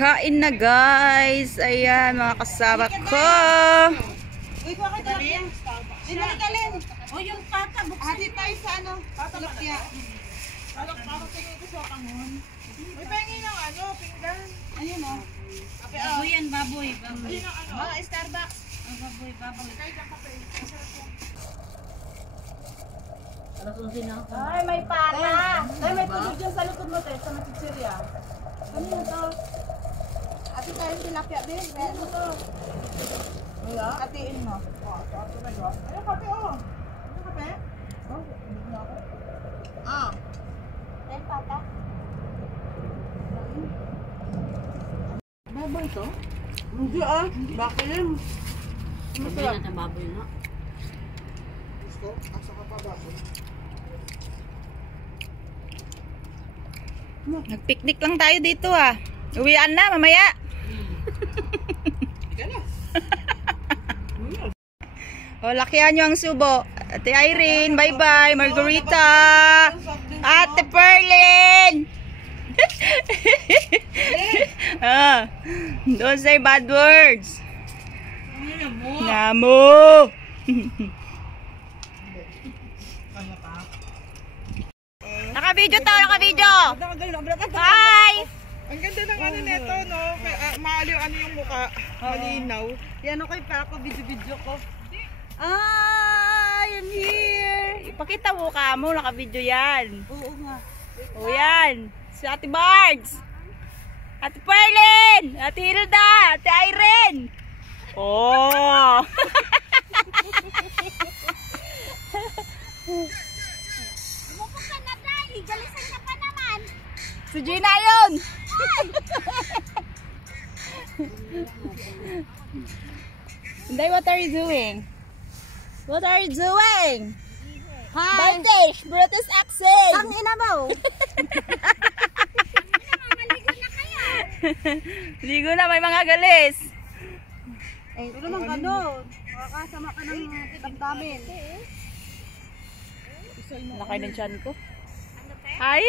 Kain na guys. Ayan mga kasama ko. Uy, bakit talapia? Dinalikalin. O yung pata, buksan tayo sa ano? Talapia. Parang tingin ito sa kangon. Uy, pengi ng ano, pinggan. Ayun o. Baboy yan, baboy. Ayun ang ano. Mga Starbucks. Baboy. Kahit ang kape. Ay, may pata. Ay, may tubig dyan sa likod mo, te. Sa machichirya. Ano yun to? Ati tayo tilapia, Ben. Ano to? Atiin mo. Ayun, kape, oh. Ayun, kape. Oh, hindi na ako. Ah. Ayun, pata. Baboy to? Hindi ah. Bakit yun? Masarap. Hindi natin baboy, no? Gusto? Asa ka pa baboy? Nagpiknik lang tayo dito ah. Uwian na mamaya. O, lakihan nyo ang subo. Ate Irene, bye-bye. Margarita. Ate Perlin. Don't say bad words. Namo. Naka-video to, naka-video. Hi. Ang ganda ng ano neto, no? Maaliw ano yung mukha. Malinaw. Yan ako pa ako, video ko. Ah, I'm here. Ipakita mo ka mo, naka-video yan. Oo nga. O yan. Si Ate Bards. Ate Perlin. Ate Hilda. Ate Irene. Oh. Bumuka na tayo. Galisan na pa naman. Si Gina yun. Hindi, what are you doing? What are you doing? Hi. British accent. Ang ina mo. Maligo na kayo. Ligo na, may mga galis. Ito naman ka doon. Makakasama ka ng damdamin. Nakay ng tiyan ko. Ay!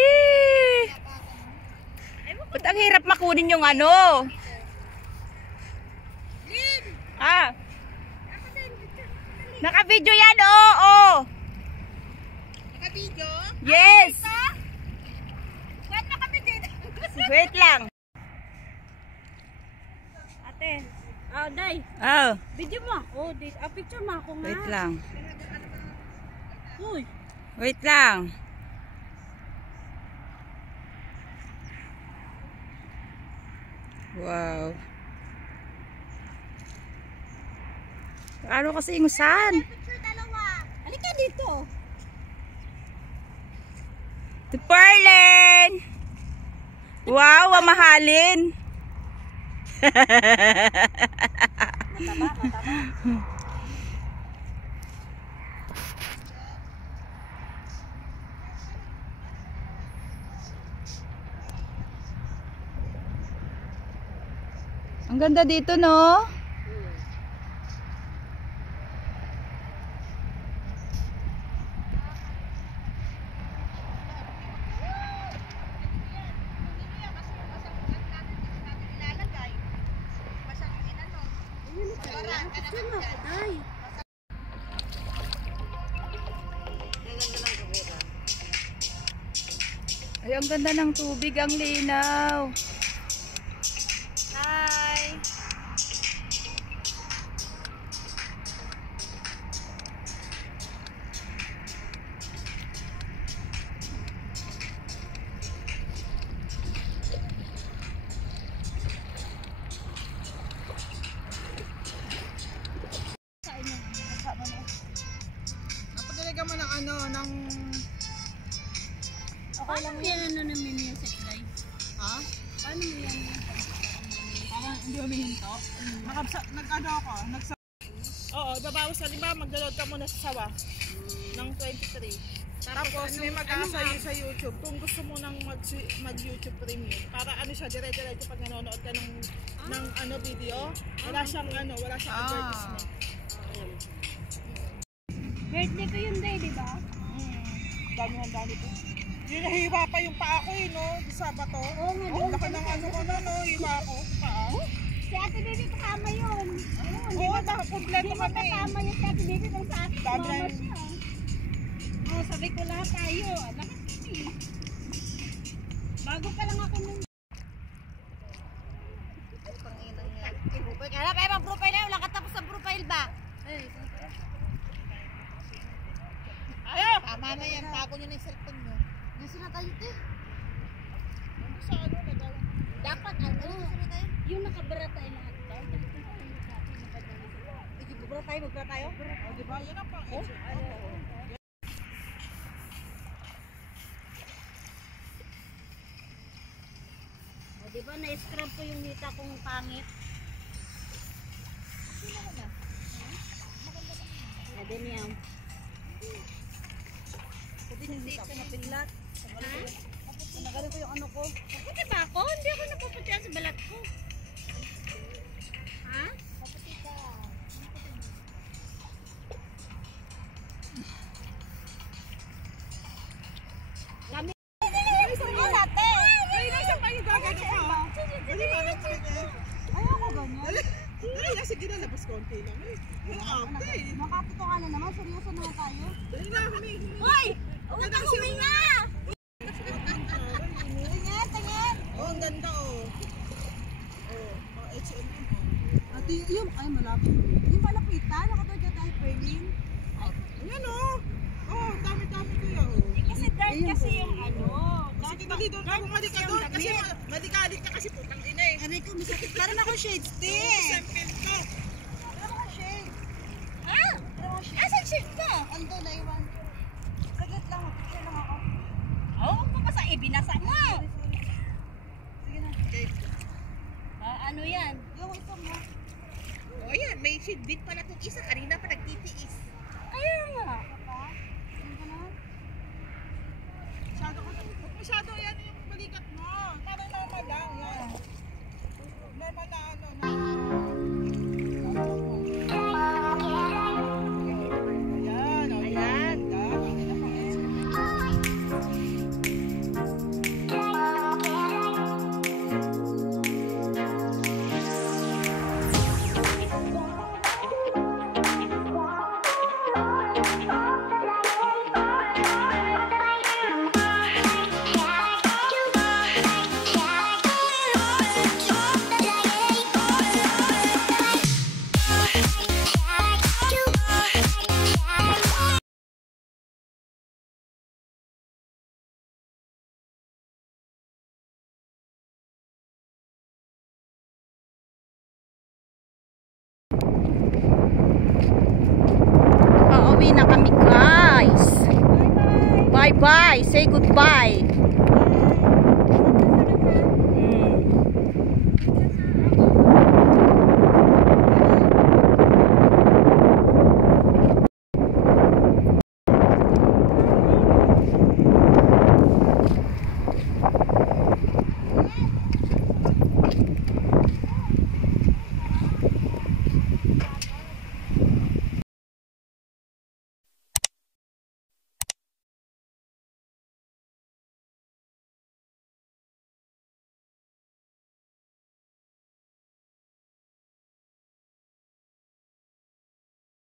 Ba't ang hirap makunin yung ano? Ah! Naka-video yan, oo! Naka-video? Yes! Ba't na kami dito? Wait lang. Ate. Oh, Day. Oh, Video mo. Oh, picture mo ako nga. wait lang. Uy. Wait lang. Wow. Ano kasi ingusan? Picture dalawa. Halika dito. The Perlin! Wow, mamahalin. Mataba. Ang ganda dito, no? Ay, ang ganda ng tubig, ang linaw. Hi! Napadalaga mo ng ano, ng... Paano mo yan ano na may music, Day? Ha? Paano mo yan? Parang hindi humihinto. Nag-ano ako, Oo, ibabawas na, diba? Mag-download ka muna sa sawa ng 23. Tapos may mag-asa sa YouTube kung gusto mo nang mag-YouTube premium. Para ano siya, dire-diretso pag nanonood ka ng ano video, wala siyang advertisement. Birthday ko yun, Day, di ba? Dami po. Yung nahiwa pa yung paa ko no? Sa bato. Oo nga, Ang laki ng ano ko no? Hiwa ko. Kompleto kami. Kasama niya si Ate Baby kung sa akin. Dami Mama na- siya. Oh, sabi ko lahat tayo. Lahat kami. Bago pa lang ako nung... Kaya pa profile na, wala ka tapos sa profile ba? Ayaw! Tama na yan. Tago nyo na yung cellphone nyo. Gusto na tayo, te. Sa ano, nagawin. Dapat ano? Yung nakabara tayo lahat tayo. Magbara tayo, magbara tayo? O, diba? Yan ang pang O, diba na-scrub ko yung nita kong pangit? Pwede niya. Pwede hindi ako mapiglat. Nagaling ko yung ano ko. Maputi ba ako? Hindi ako napuputi sa balat ko. Ha? Maputi ka. Kami. Isang ko natin. Ay, nasa pa yung gagano ka. Dali ba? Ayoko ganyan. Dali na, sige na, labas konti lang. Yung ate. Makatotohanan naman. Seryoso naman tayo. Dali na, humingi. Hoy! Huwag kang huminga! Tingin, tingin! Oh, ang ganda oh. Oh, mga H&M. Ate, yung, ay malapit. Yung malapitan, nakatulad ka tayo, Perlin. Ayan oh. Oh, dami-dami kuya oh. Kasi dark kasi yung ano. Sige, dali doon. Bumalik ka doon. Kasi madikalit ka kasi putang ina eh. Aray ko, masakit. Meron ako shades, te. Sempil ko. Meron ako shades. Ha? Meron ako shades. Asan shades ka? Ando, naiwan. Saglit lang, mag-picture lang ako. Oh, huwag mo pa sa ibinasa mo. Sige na. Okay. Ano yan? Yung isa mo. Oh, ayan. May shade din pala itong isa. Kanina pa nagtitiis. Ayun nga. Ano ka na? Masyado yan yung balikat mo. Parang normal lang yan. Normal na ano. Ayan. Oh, ayan. Pauwi na kami guys. Bye bye. Say goodbye.